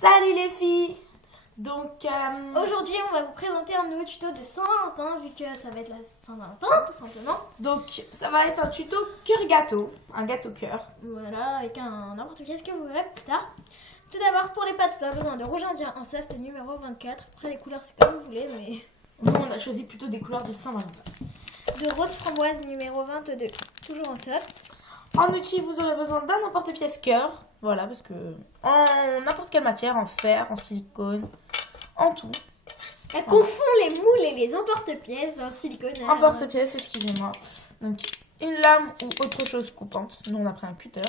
Salut les filles. Donc aujourd'hui on va vous présenter un nouveau tuto de Saint-Valentin vu que ça va être la Saint-Valentin tout simplement. Donc ça va être un tuto cœur gâteau, un gâteau cœur. Voilà, avec n'importe quel que vous verrez plus tard. Tout d'abord pour les pâtes, tu as besoin de rouge indien, un soft numéro 24. Après les couleurs c'est comme vous voulez mais... Nous on a choisi plutôt des couleurs de Saint-Valentin. De rose framboise numéro 22, toujours en soft. En outil vous aurez besoin d'un emporte-pièce cœur. Voilà, parce que en n'importe quelle matière, en fer, en silicone, en tout. Elle confond les moules et les emporte-pièces en silicone. Emporte-pièce, excusez-moi. Donc une lame ou autre chose coupante. Nous on a pris un cutter.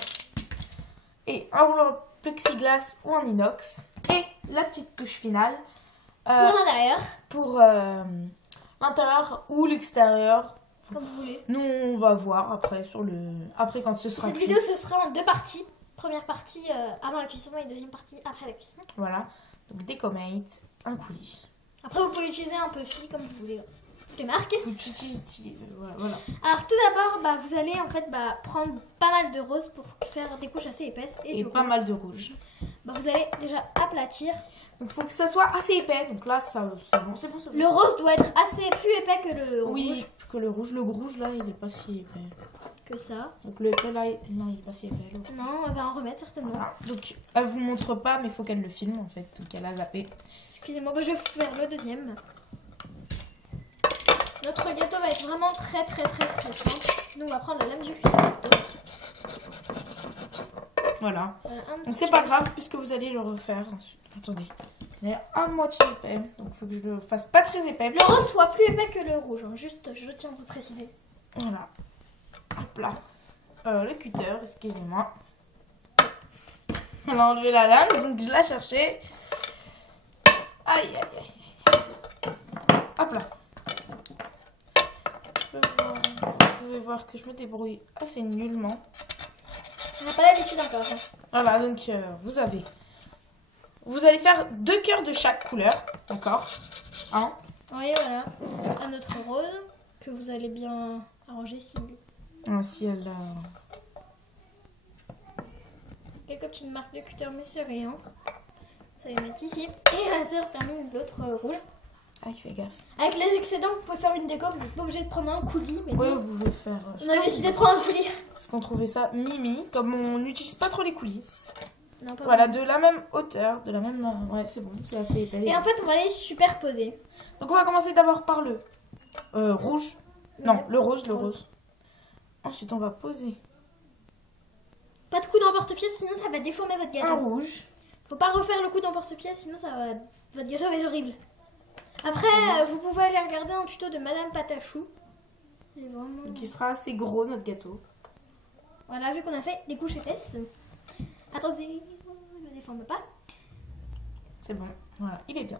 Et un rouleau plexiglas ou en inox. Et la petite touche finale. Pour l'intérieur. Pour l'intérieur ou l'extérieur. Comme vous voulez. Nous on va voir après après quand ce sera Cette cuit. vidéo ce sera en deux parties. Première partie avant la cuisson et deuxième partie après la cuisson. Voilà. Donc Decomate, un coulis. Après vous pouvez utiliser un peu fil comme vous voulez. Toutes les marques. Vous utilisez, voilà. Alors tout d'abord vous allez en fait prendre pas mal de rose pour faire des couches assez épaisses. Et pas mal de rouge. Vous allez déjà aplatir. Donc il faut que ça soit assez épais. Donc là c'est bon, c'est bon. Le rose doit être assez plus épais que le rouge. Oui, que le rouge. Le rouge là il est pas si épais. Que ça. Donc le épais là, non il est pas si épais. Non, on va en remettre certainement. Voilà. Donc elle vous montre pas mais il faut qu'elle le filme en fait. Donc elle a zappé. Excusez-moi, je vais faire le deuxième. Notre gâteau va être vraiment très simple. Nous on va prendre la lame du cuisson. Voilà. Donc c'est pas grave puisque vous allez le refaire. Attendez. Il est à moitié épais. Donc il faut que je le fasse pas très épais. Le rose soit plus épais que le rouge. Juste, je tiens à vous préciser. Voilà. Hop là. Le cutter, excusez-moi. Elle a enlevé la lame, donc je la cherchais. Aïe, aïe, aïe. Hop là. Vous pouvez voir que je me débrouille assez nullement. On n'a pas l'habitude encore. Voilà, donc vous allez faire 2 cœurs de chaque couleur, d'accord? Oui, voilà. À notre rose, que vous allez bien arranger si elle... Quelques petites marques de cutter, mais c'est rien. Vous allez mettre ici. Et ma soeur termine l'autre rouge. Ah, fais gaffe. Avec les excédents, vous pouvez faire une déco. Vous n'êtes pas obligé de prendre un coulis. Mais oui, vous pouvez faire... on a décidé de prendre un coulis. Parce qu'on trouvait ça mimi. Comme on n'utilise pas trop les coulis. Non, pas voilà, vraiment. de la même hauteur, de la même... Ouais, c'est bon, c'est assez épais. Et en fait, on va les superposer. Donc on va commencer d'abord par le rouge. Non, le rose, le rose. Ensuite, on va poser pas de coup d'emporte-pièce, sinon ça va déformer votre gâteau. un rouge. Faut pas refaire le coup d'emporte-pièce, sinon votre gâteau va être horrible. Après, vous pouvez aller regarder un tuto de Madame Patachou. Vraiment... Qui sera assez gros, notre gâteau. Voilà, vu qu'on a fait des couches épaisses. Attendez, ne me déforme pas. C'est bon, voilà, il est bien.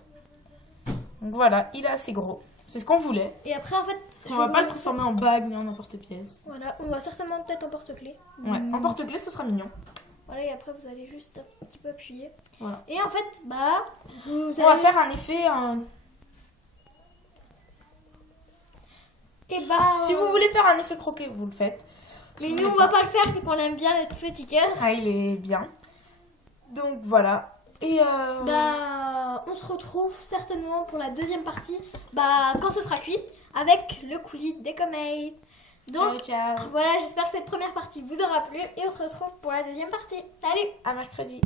Donc voilà, il est assez gros. C'est ce qu'on voulait. Et après, en fait... On va pas le transformer en bague ni en emporte-pièce. Voilà, on va certainement peut-être en porte-clés. Ouais, en porte-clés, ce sera mignon. Voilà, et après, vous allez juste un petit peu appuyer. Voilà. Et en fait, on va faire un effet... Et si vous voulez faire un effet croquet, vous le faites. Mais nous, on va pas le faire, vu qu'on aime bien notre petit cœur. Ah, il est bien. Donc, voilà. Et on se retrouve certainement pour la deuxième partie, quand ce sera cuit, avec le coulis Decomate. Donc, ciao. Voilà, j'espère que cette première partie vous aura plu et on se retrouve pour la deuxième partie. Salut! À mercredi.